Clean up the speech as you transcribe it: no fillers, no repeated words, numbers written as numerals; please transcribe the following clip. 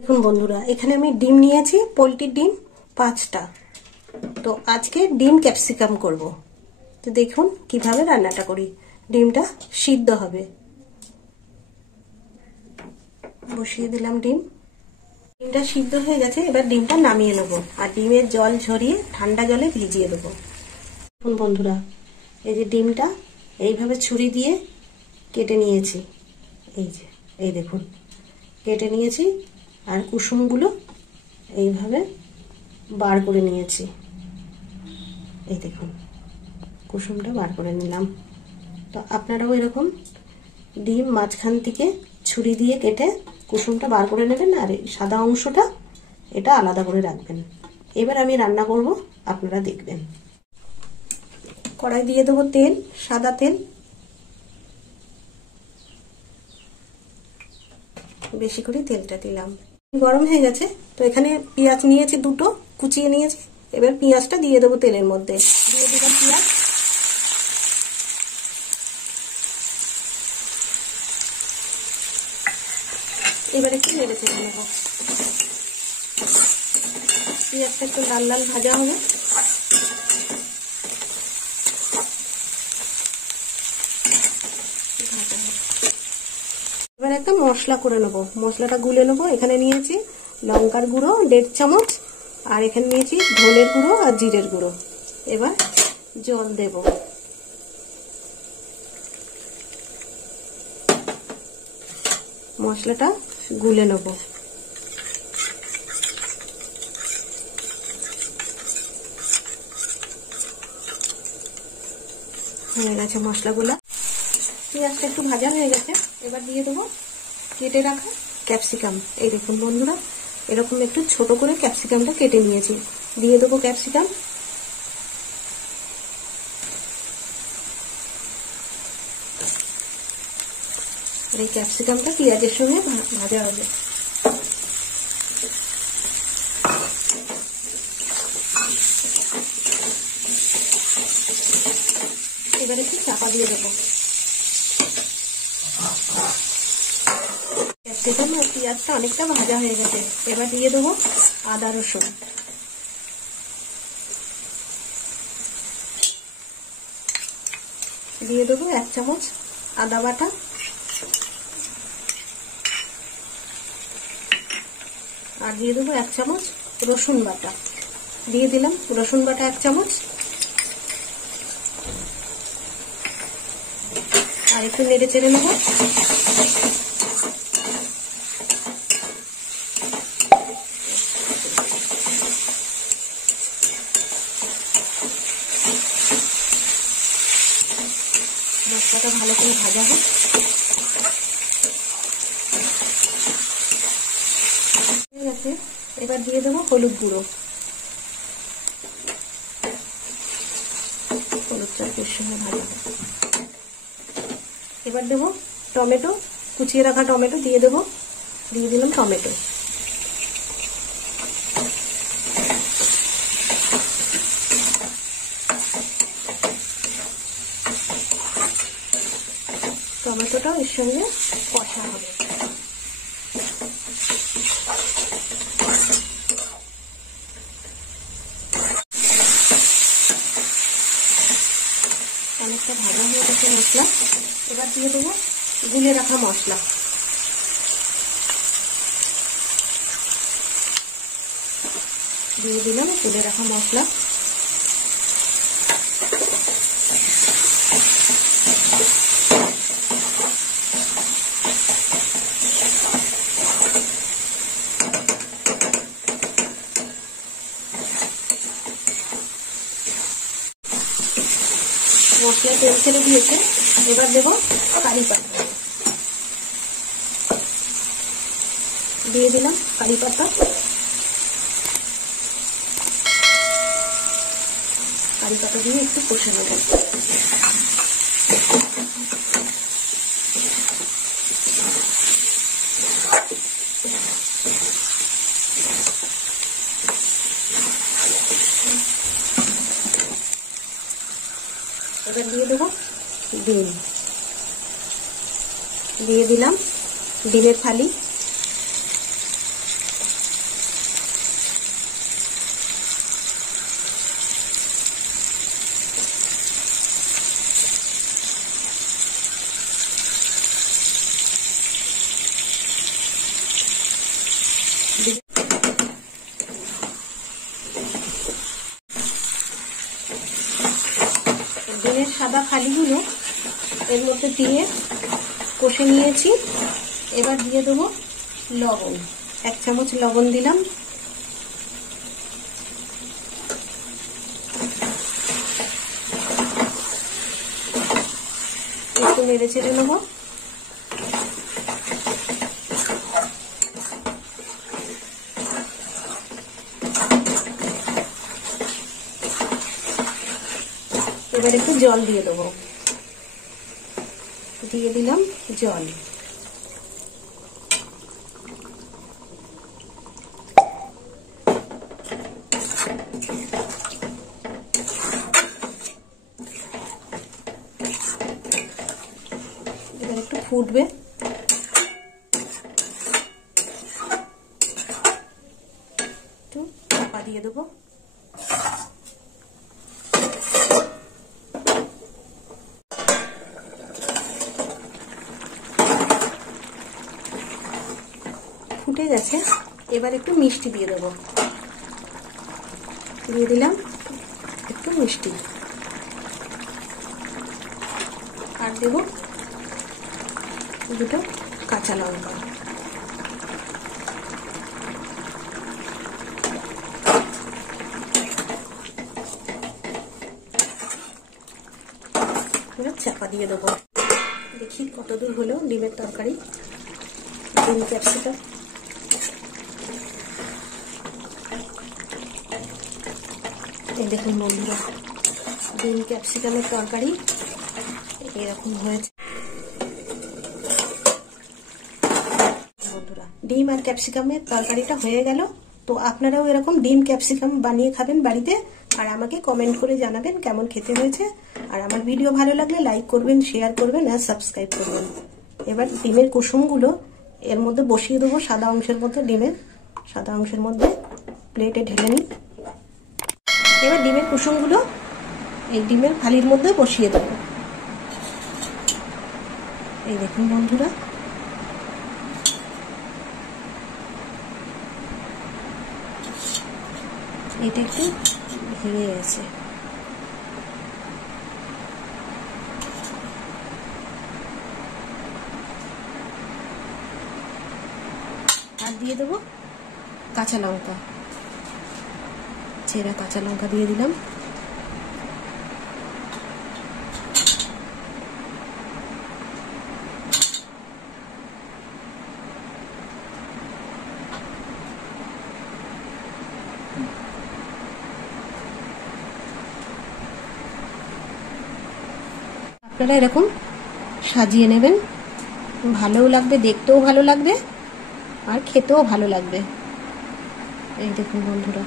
দেখুন বন্ধুরা, এখানে আমি ডিম নিয়েছি, পোলট্রির ডিম 5টা। তো আজকে ডিম ক্যাপসিকাম করব। তো দেখুন কিভাবে রান্নাটা করি। ডিমটা সিদ্ধ হবে। বসিয়ে দিলাম ডিম। ডিমটা সিদ্ধ হয়ে গেছে, এবার ডিমটা নামিয়ে নেব আর ডিমের জল ঝরিয়ে ঠান্ডা জলে ভিজিয়ে দেবো। দেখুন বন্ধুরা, এই যে ডিমটা এইভাবে ছুরি দিয়ে কেটে নিয়েছি। এই দেখুন কেটে নিয়েছি আর কুসুমগুলো এইভাবে বার করে নিয়েছি। এই দেখুন কুসুমটা বার করে নিলাম। তো আপনারাও এরকম ডিম মাঝখান থেকে ছুরি দিয়ে কেটে কুসুমটা বার করে নেবেন আর সাদা অংশটা এটা আলাদা করে রাখবেন। এবার আমি রান্না করব, আপনারা দেখবেন। কড়াই দিয়ে দেবো তেল, সাদা তেল। বেশি করে তেলটা দিলাম। গরম হয়ে গেছে। তো এখানে পেঁয়াজ নিয়েছি, 2টো কুচিয়ে নিয়েছি। এবার পেঁয়াজটা দিয়ে দেবো তেলের মধ্যে। দিয়ে দিলাম পেঁয়াজ। এবার একটু নেড়ে চেড়ে নেব। পেঁয়াজটা একটু লাল লাল ভাজা হবে। এবার একটা মশলা করে নেব। মশলাটা গুলে নেব। এখানে নিয়েছি লঙ্কার গুঁড়ো 1.5 চামচ, আর এখানে নিয়েছি ধনের গুঁড়ো আর জিরের গুঁড়ো। এবার জল দেব। মশলাটা গুলে নেব। হয়ে গেছে মশলাগুলো। পেঁয়াজটা একটু ভাজা হয়ে গেছে। এবার দিয়ে দেবো কেটে রাখা ক্যাপসিকাম। এই দেখুন বন্ধুরা, এরকম একটু ছোট করে ক্যাপসিকামটা কেটে নিয়েছি। দিয়ে দেবো ক্যাপসিকাম। এই ক্যাপসিকামটা পেঁয়াজের সঙ্গে ভাজা হবে। এবার একটু চাপা দিয়ে দেবো। ক্যাপসিকাম আর পেঁয়াজটা অনেকটা ভাজা হয়ে গেছে। এবার দিয়ে দেবো আদা রসুন। দিয়ে দেবো 1 চামচ আদা বাটা। আর দিয়ে দেবো 1 চামচ রসুন বাটা। দিয়ে দিলাম রসুন বাটা 1 চামচ। আর একটু নেড়ে চেড়ে নেবো। মশলাটা ভালো করে ভাজা হোক। ঠিক আছে, এবার দিয়ে দেবো হলুদ গুঁড়ো। হলুদটা এর সঙ্গে ভাজা হোক। এবার দেবো টমেটো, কুচিয়ে রাখা টমেটো দিয়ে দেবো। দিয়ে দিলাম টমেটো। টমেটোটা এর সঙ্গে কষা হবে। অনেকটা ভাজা হয়ে গেছে মশলা। এবার দিয়ে দেবো গুলে রাখা মশলা। দিয়ে দিলাম গুলে রাখা মশলা। মশলা তেল ছেড়ে দিয়েছে। এবার দেবো কারি পাতা। দিয়ে দিলাম কারি পাতা। কারি পাতা দিয়ে একটু কষে নেব। এবার দিয়ে দেবো ডিম। দিয়ে দিলাম ডিমের ফালি। সাদা ফালিগুলো এর মধ্যে দিয়ে কষে নিয়েছি। এবার দিয়ে দেবো লবণ, 1 চামচ লবণ দিলাম। একটু নেড়ে চেড়ে নেবো। এবার একটু জল দিয়ে দেবো, দিয়ে দিলাম জল। এবার একটু ফুটবে, একটু চাপা দিয়ে দেবো। ফুটে গেছে, এবার একটু মিষ্টি দিয়ে দেবো। দিয়ে দিলাম একটু মিষ্টি, আর দেবো 2টো কাঁচা লঙ্কা। এবার চাপা দিয়ে দেবো। দেখি কতদূর হলো ডিমের তরকারি, ডিম ক্যাপসিকাম। এই দেখুন বন্ধুরা, ডিম ক্যাপসিকামের তরকারি এরকম হয়েছে। বন্ধুরা, ডিম আর ক্যাপসিকামের তরকারিটা হয়ে গেল। তো আপনারাও এরকম ডিম ক্যাপসিকাম বানিয়ে খাবেন বাড়িতে, আর আমাকে কমেন্ট করে জানাবেন কেমন খেতে হয়েছে। আর আমার ভিডিও ভালো লাগলে লাইক করবেন, শেয়ার করবেন আর সাবস্ক্রাইব করবেন। এবার ডিমের কুসুমগুলো এর মধ্যে বসিয়ে দেবো, সাদা অংশের মধ্যে, ডিমের সাদা অংশের মধ্যে প্লেটে ঢেলে নিই। এবার ডিমের কুসুমগুলো এই ডিমের ফালির মধ্যে বসিয়ে দেবো। এই দেখুন বন্ধুরা, এটা একটু ভেঙে গেছে। আর দিয়ে দেবো কাঁচা লঙ্কা, চেরা কাঁচা লঙ্কা দিয়ে দিলাম। আপনারা এরকম সাজিয়ে নেবেন, ভালোও লাগবে, দেখতেও ভালো লাগবে আর খেতেও ভালো লাগবে। এই দেখুন বন্ধুরা।